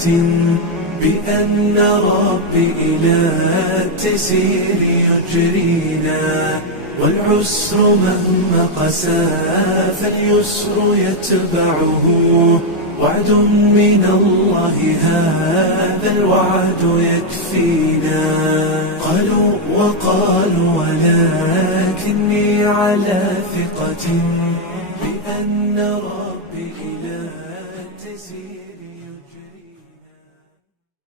ثقة بأن ربي إلى التيسير يجرينا، والعسر مهما قسى فاليسر يتبعه، وعد من الله هذا الوعد يكفينا. قالوا وقالوا ولكني على ثقة بأن ربي